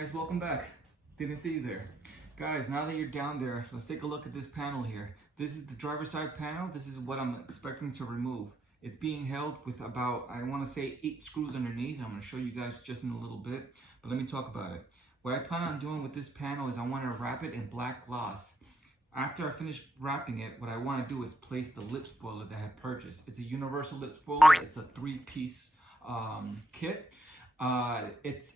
guys, welcome back. Didn't see you there. Guys, now that you're down there, let's take a look at this panel here. This is the driver's side panel. This is what I'm expecting to remove. It's being held with about, I want to say 8 screws underneath. I'm going to show you guys just in a little bit, but let me talk about it. What I plan on doing with this panel is I want to wrap it in black gloss. After I finish wrapping it, what I want to do is place the lip spoiler that I had purchased. It's a universal lip spoiler. It's a 3-piece kit. I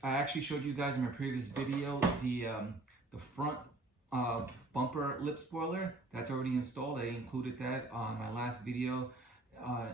actually showed you guys in my previous video the front bumper lip spoiler that's already installed. I included that on my last video,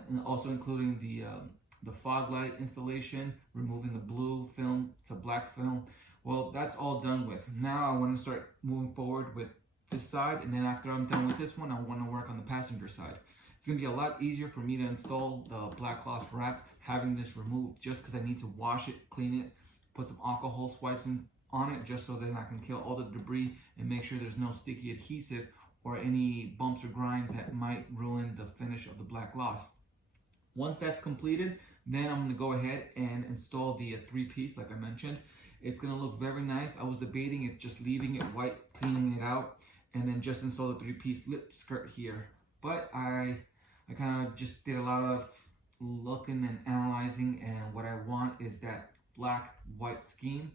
and also including the fog light installation, removing the blue film to black film. Well, that's all done with. Now I want to start moving forward with this side, and then after I'm done with this one, I want to work on the passenger side. It's going to be a lot easier for me to install the black gloss wrap having this removed, just because I need to wash it, clean it, put some alcohol swipes on it, just so then I can kill all the debris and make sure there's no sticky adhesive or any bumps or grinds that might ruin the finish of the black gloss. Once that's completed, then I'm going to go ahead and install the 3-piece like I mentioned. It's going to look very nice. I was debating if just leaving it white, cleaning it out, and then just install the 3-piece lip skirt here. But I kind of just did a lot of looking and analyzing, and what I want is that black white scheme.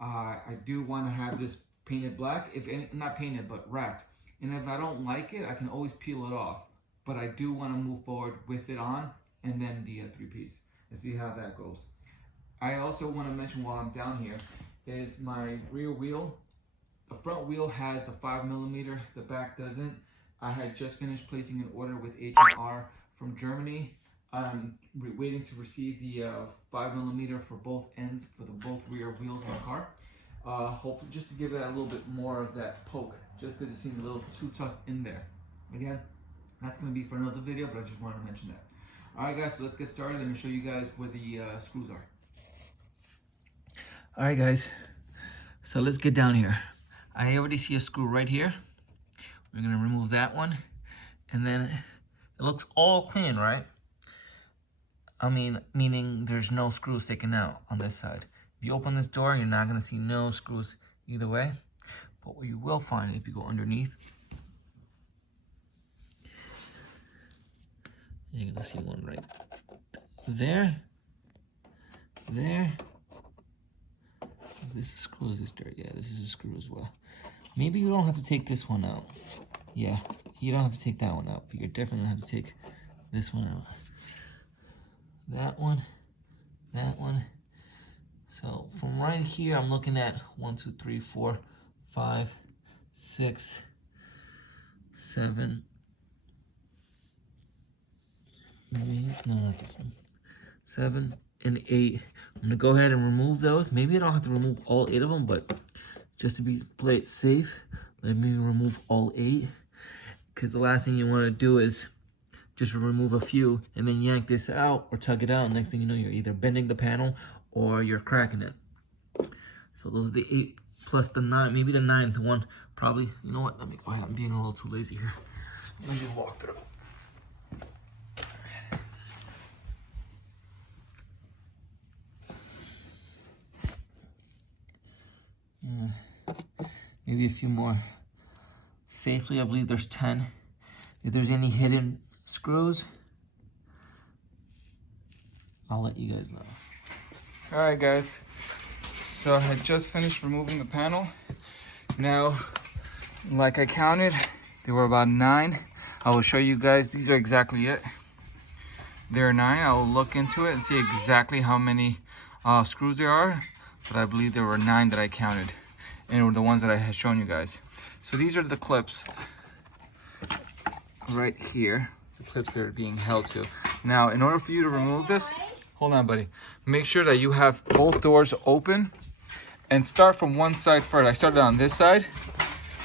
I do want to have this painted black, not painted but wrapped, and if I don't like it, I can always peel it off, but I do want to move forward with it on, and then the 3-piece and see how that goes. I also want to mention while I'm down here is my rear wheel. The front wheel has the 5mm, the back doesn't. I had just finished placing an order with H&R from Germany. I'm waiting to receive the 5mm for both ends for the both rear wheels of the car. Hopefully just to give it a little bit more of that poke, just because it seems a little too tucked in there. Again, that's going to be for another video, but I just wanted to mention that. Alright guys, so let's get started. Let me show you guys where the screws are. Alright guys, so let's get down here. I already see a screw right here. We're going to remove that one, and then it looks all clean, right? I mean, meaning there's no screws taken out on this side. If you open this door, you're not going to see no screws either way. But what you will find if you go underneath, you're going to see one right there. There. Is this a screw? Is this dirt? Yeah, this is a screw as well. Maybe you don't have to take this one out. Yeah, you don't have to take that one out, but you're definitely going to have to take this one out. That one, that one. So from right here, I'm looking at 1, 2, 3, 4, 5, 6, 7, 8, no, not this one, 7 and 8. I'm gonna go ahead and remove those. Maybe I don't have to remove all 8 of them, but just to play it safe, let me remove all 8. Because the last thing you want to do is just remove a few and then yank this out or tug it out. And next thing you know, you're either bending the panel or you're cracking it. So those are the 8 plus the 9, maybe the 9th one. Probably, you know what? Let me go ahead. I'm being a little too lazy here. Let me just walk through. Maybe a few more. Safely, I believe there's 10. If there's any hidden screws, I'll let you guys know. Alright guys, so I had just finished removing the panel. Now, like I counted, there were about 9. I will show you guys, these are exactly it. There are 9. I will look into it and see exactly how many screws there are, but I believe there were 9 that I counted, and were the ones that I had shown you guys. So these are the clips right here, the clips that are being held to. Now, in order for you to remove this, hold on buddy, make sure that you have both doors open and start from one side first. I started on this side.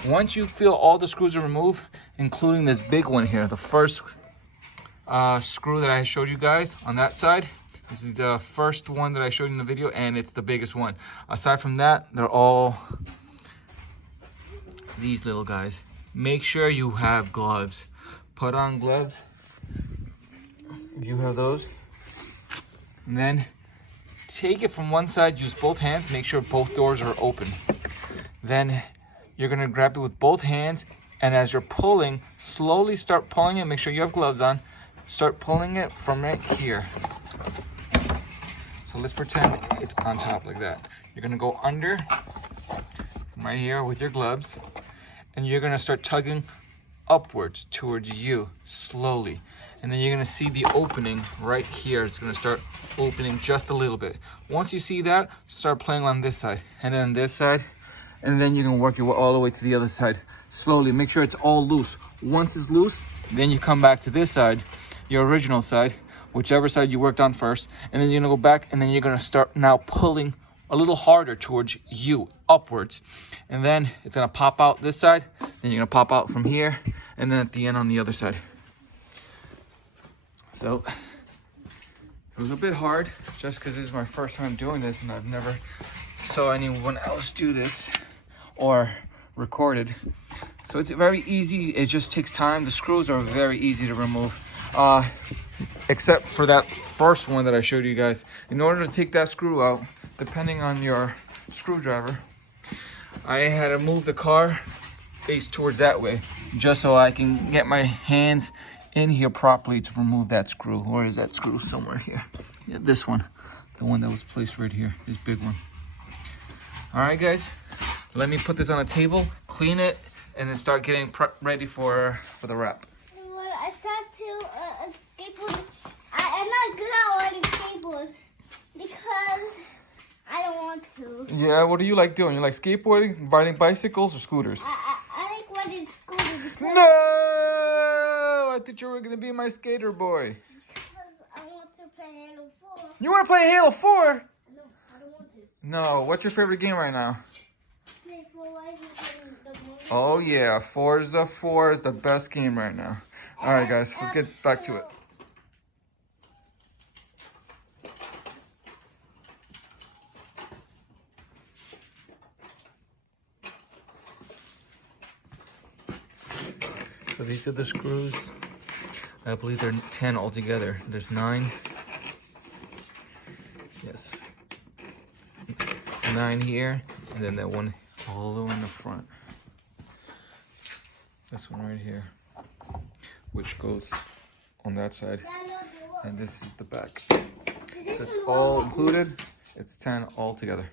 Once you feel all the screws are removed, including this big one here, the first screw that I showed you guys on that side, this is the first one that I showed you in the video, and it's the biggest one. Aside from that, they're all these little guys. Make sure you have gloves. Put on gloves if you have those, and then take it from one side, use both hands, make sure both doors are open. Then you're gonna grab it with both hands, and as you're pulling, slowly start pulling it. Make sure you have gloves on. Start pulling it from right here. So let's pretend it's on top like that. You're gonna go under, right here with your gloves, and you're gonna start tugging upwards towards you, slowly. And then you're gonna see the opening right here. It's gonna start opening just a little bit. Once you see that, start playing on this side, and then this side, and then you can work your way all the way to the other side. Slowly, make sure it's all loose. Once it's loose, then you come back to this side, your original side, whichever side you worked on first, and then you're gonna go back, and then you're gonna start now pulling a little harder towards you, upwards. And then it's gonna pop out this side, then you're gonna pop out from here, and then at the end on the other side. So, it was a bit hard, just because this is my first time doing this, and I've never saw anyone else do this or recorded. So it's very easy, it just takes time. The screws are very easy to remove, except for that first one that I showed you guys. In order to take that screw out, depending on your screwdriver, I had to move the car face towards that way, just so I can get my hands in here properly to remove that screw. Where is that screw? Somewhere here. Yeah, this one, the one that was placed right here, this big one. All right, guys, let me put this on a table, clean it, and then start getting ready for the wrap. When I start to skateboard, I'm not good at riding skateboard because I don't want to. Yeah, what do you like doing? You like skateboarding, riding bicycles, or scooters? I like riding scooters because... No! I thought you were going to be my skater boy. Because I want to play Halo 4. You want to play Halo 4? No, I don't want to. No, what's your favorite game right now? Play 4 the movie. Oh yeah, Forza 4 is the best game right now. All right, guys, let's get back to it. So these are the screws. I believe there are 10 altogether. There's 9. Yes. 9 here, and then that one all the way in the front. This one right here, which goes on that side, and this is the back. So it's all included. It's 10 all together.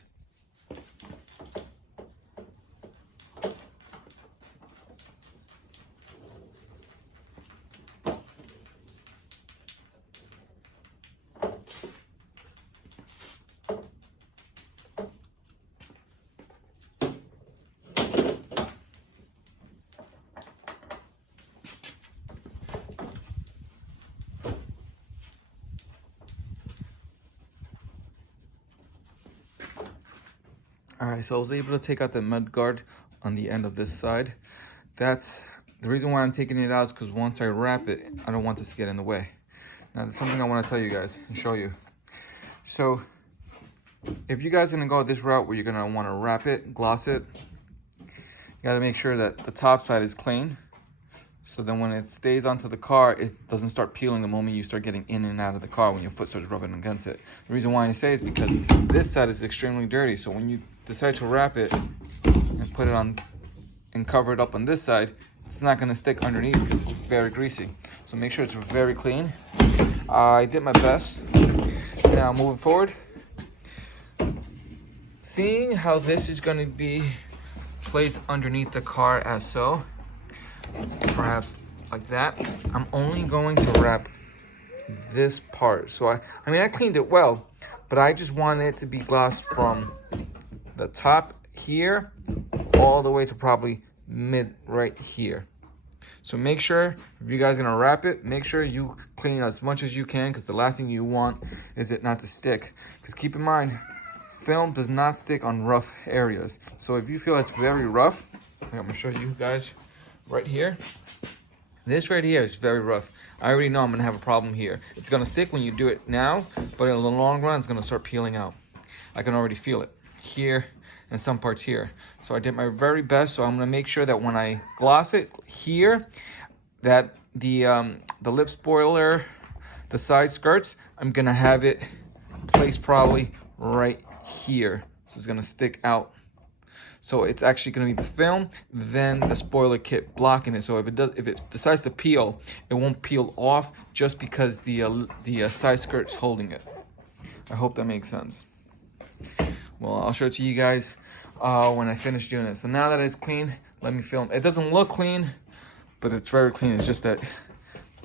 Alright, so I was able to take out the mud guard on the end of this side. That's the reason why I'm taking it out, is because once I wrap it, I don't want this to get in the way. Now, there's something I want to tell you guys and show you. So, if you guys are going to go this route where you're going to want to wrap it, gloss it, you got to make sure that the top side is clean. So then when it stays onto the car, it doesn't start peeling the moment you start getting in and out of the car when your foot starts rubbing against it. The reason why I say is because this side is extremely dirty. So when you decide to wrap it and put it on and cover it up on this side, it's not going to stick underneath because it's very greasy. So make sure it's very clean. I did my best. Now moving forward, seeing how this is going to be placed underneath the car as so, perhaps like that, I'm only going to wrap this part. So I mean I cleaned it well, but I just wanted it to be glossed from the top here all the way to probably mid right here. So make sure, if you guys are gonna wrap it, make sure you clean as much as you can, because the last thing you want is it not to stick. Because keep in mind, film does not stick on rough areas. So if you feel it's very rough, I'm gonna show you guys right here. This right here is very rough. I already know I'm gonna have a problem here. It's gonna stick when you do it now, but in the long run, it's gonna start peeling out. I can already feel it here and some parts here. So I did my very best. So I'm gonna make sure that when I gloss it here, that the lip spoiler, the side skirts, I'm gonna have it placed probably right here. So it's gonna stick out. So it's actually gonna be the film, then the spoiler kit blocking it. So if it decides to peel, it won't peel off just because the side skirt's holding it. I hope that makes sense. Well, I'll show it to you guys when I finish doing it. So now that it's clean, let me film. It doesn't look clean, but it's very clean. It's just that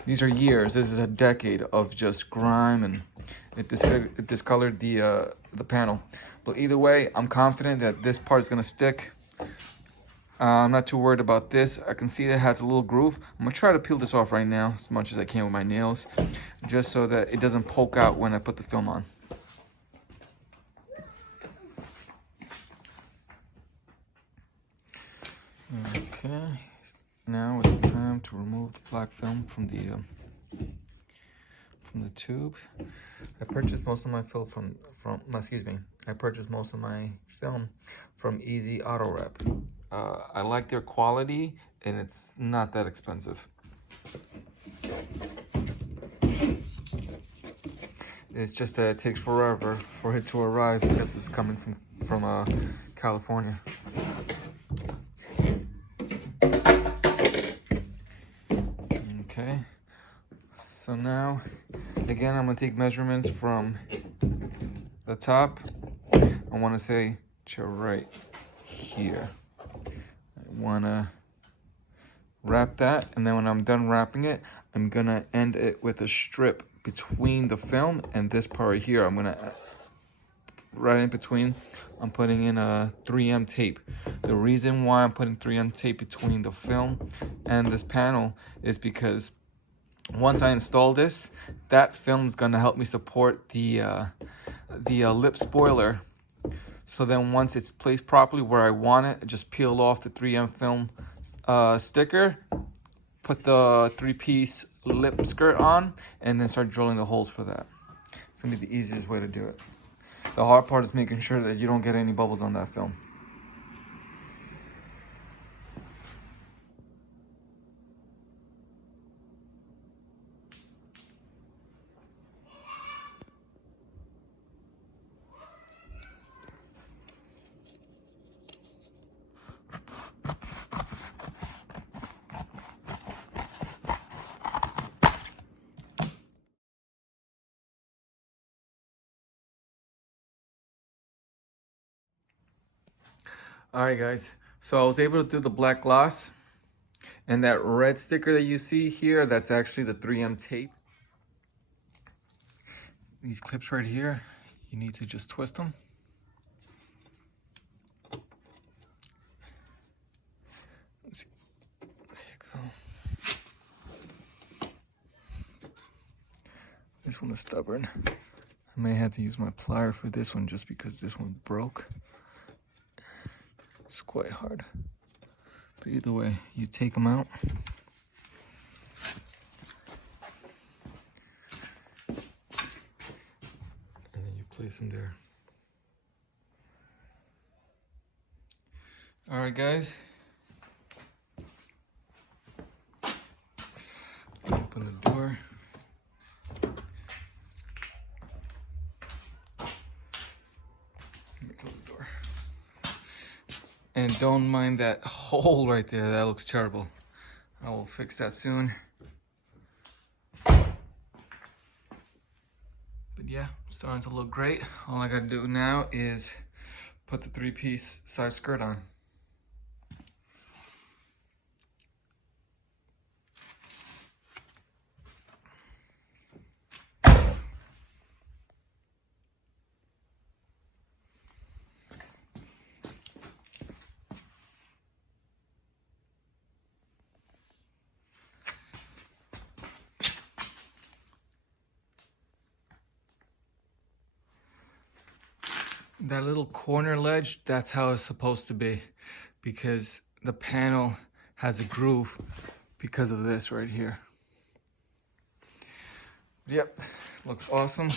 these are years. This is a decade of just grime, and it discolored the panel. But either way, I'm confident that this part is gonna stick. I'm not too worried about this. I can see that it has a little groove. I'm gonna try to peel this off right now as much as I can with my nails, just so that it doesn't poke out when I put the film on. Okay, now it's time to remove the black film from the tube. I purchased most of my film I purchased most of my film from Easy Auto Wrap. I like their quality, and it's not that expensive. It's just that it takes forever for it to arrive because it's coming from California. Okay, so now again I'm gonna take measurements from the top. I want to say to right here. I want to wrap that, and then when I'm done wrapping it, I'm gonna end it with a strip between the film and this part right here. I'm gonna right in between, I'm putting in a 3M tape. The reason why I'm putting 3M tape between the film and this panel is because once I install this, that film is gonna help me support the lip spoiler. So then once it's placed properly where I want it, I just peel off the 3M film sticker, put the 3-piece lip skirt on, and then start drilling the holes for that. It's gonna be the easiest way to do it. The hard part is making sure that you don't get any bubbles on that film. All right, guys. So I was able to do the black gloss, and that red sticker that you see here, that's actually the 3M tape. These clips right here, you need to just twist them. Let's see. There you go. This one is stubborn. I may have to use my plier for this one just because this one broke. It's quite hard. But either way, you take them out. And then you place them there. All right, guys. Open the door. Let me close the door. And don't mind that hole right there. That looks terrible. I will fix that soon. But yeah, starting to look great. All I gotta do now is put the 3-piece side skirt on. That little corner ledge, that's how it's supposed to be, because the panel has a groove because of this right here. Yep, looks awesome.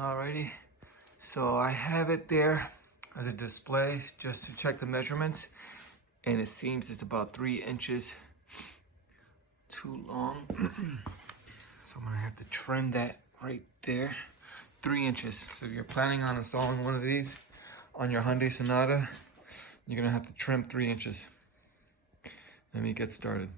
Alrighty, so I have it there as a display just to check the measurements, and it seems it's about 3 inches too long. So I'm gonna have to trim that right there. 3 inches. So if you're planning on installing one of these on your Hyundai Sonata, you're gonna have to trim 3 inches. Let me get started.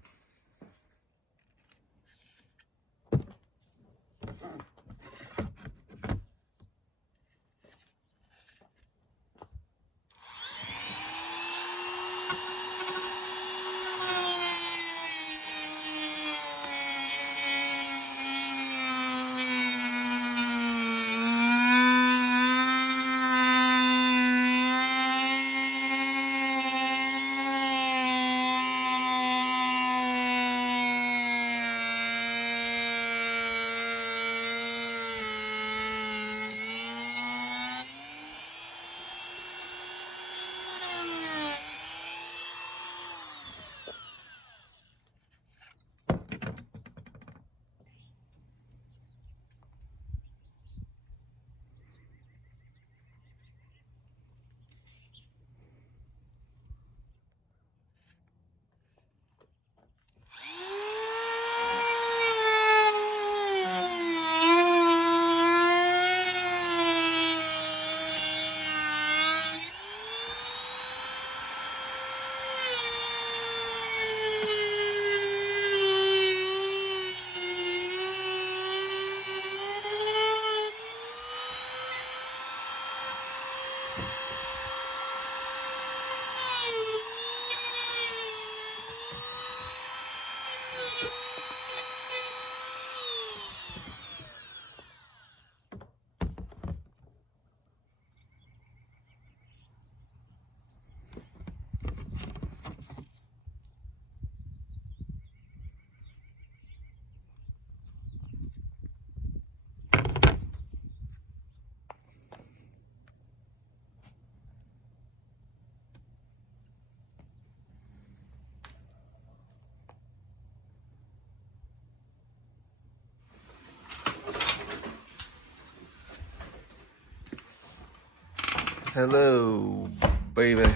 Hello, baby.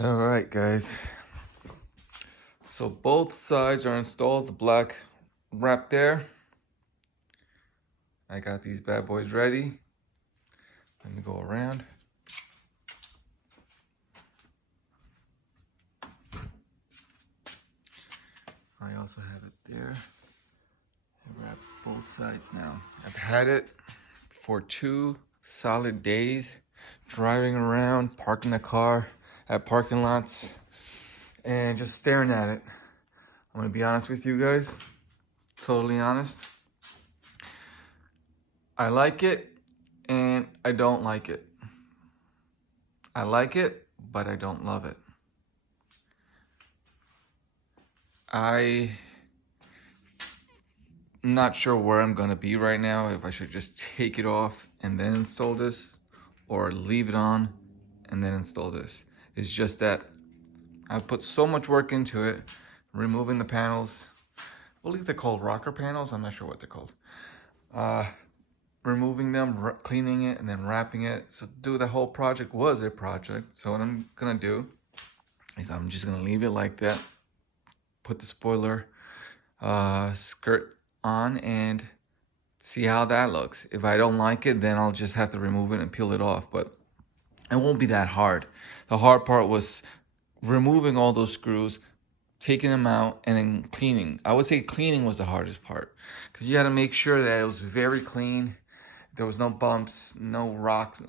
All right, guys. So both sides are installed, the black wrap there. I got these bad boys ready. Let me go around. I also have it there. I wrap both sides now. I've had it for 2 solid days, driving around, parking the car at parking lots, and just staring at it. I'm gonna be honest with you guys, totally honest. I like it and I don't like it. I like it, but I don't love it. I'm not sure where I'm gonna be right now, if I should just take it off and then install this, or leave it on and then install this. It's just that I've put so much work into it, removing the panels. I believe they're called rocker panels, I'm not sure what they're called. Removing them, cleaning it, and then wrapping it. So do the whole project was a project. So what I'm gonna do is I'm just gonna leave it like that, put the spoiler skirt on, and see how that looks. If I don't like it, then I'll just have to remove it and peel it off, but it won't be that hard. The hard part was removing all those screws, taking them out, and then cleaning. I would say cleaning was the hardest part, because you had to make sure that it was very clean. There was no bumps, no rocks,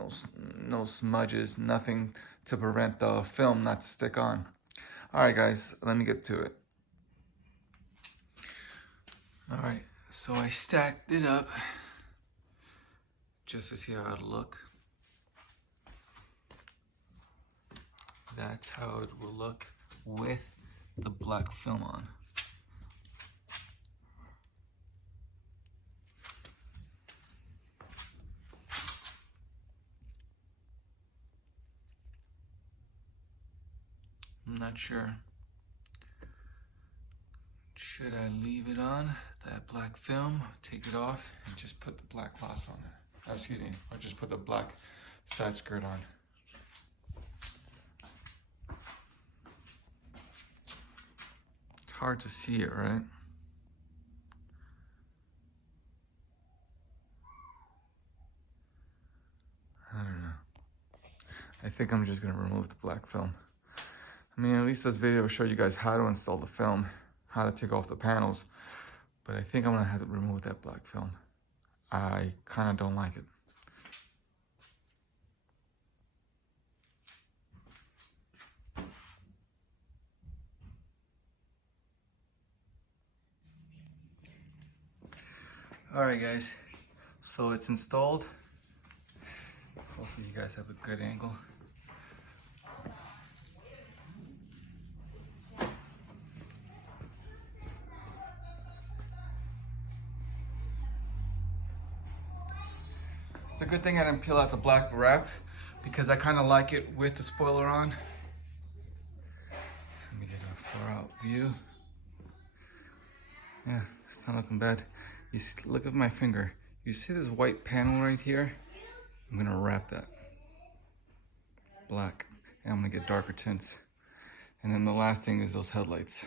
no smudges, nothing to prevent the film not to stick on. All right, guys, let me get to it. All right, so I stacked it up just to see how it'll look. That's how it will look with the black film on. I'm not sure. Should I leave it on? that black film, take it off, and just put the black gloss on it. Excuse me, or just put the black side skirt on. It's hard to see it, right? I don't know. I think I'm just gonna remove the black film. I mean, at least this video will show you guys how to install the film, how to take off the panels, but I think I'm gonna have to remove that black film. I kinda don't like it. All right, guys, so it's installed. Hopefully you guys have a good angle. It's a good thing I didn't peel out the black wrap because I kind of like it with the spoiler on. Let me get a far out view. Yeah, it's not looking bad. You see, look at my finger. You see this white panel right here? I'm gonna wrap that black, and I'm gonna get darker tints. And then the last thing is those headlights.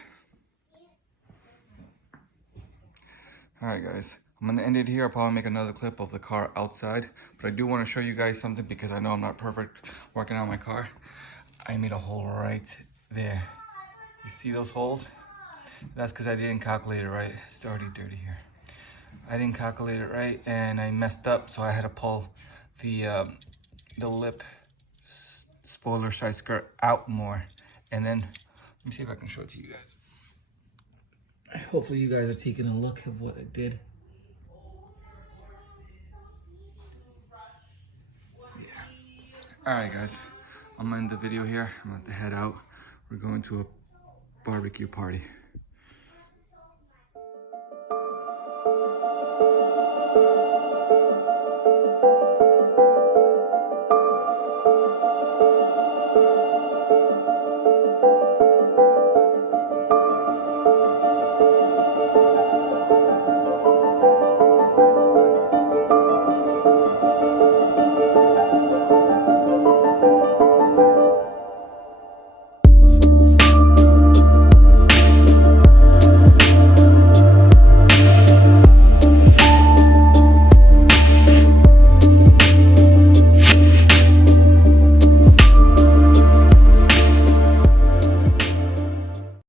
All right, guys, I'm gonna end it here. I'll probably make another clip of the car outside, but I do want to show you guys something because I know I'm not perfect working on my car. I made a hole right there. You see those holes? That's because I didn't calculate it right. It's already dirty here. I didn't calculate it right and I messed up, so I had to pull the lip spoiler side skirt out more. And then, let me see if I can show it to you guys. Hopefully you guys are taking a look at what I did. Yeah. All right, guys, I'm gonna end the video here. I'm gonna have to head out. We're going to a barbecue party.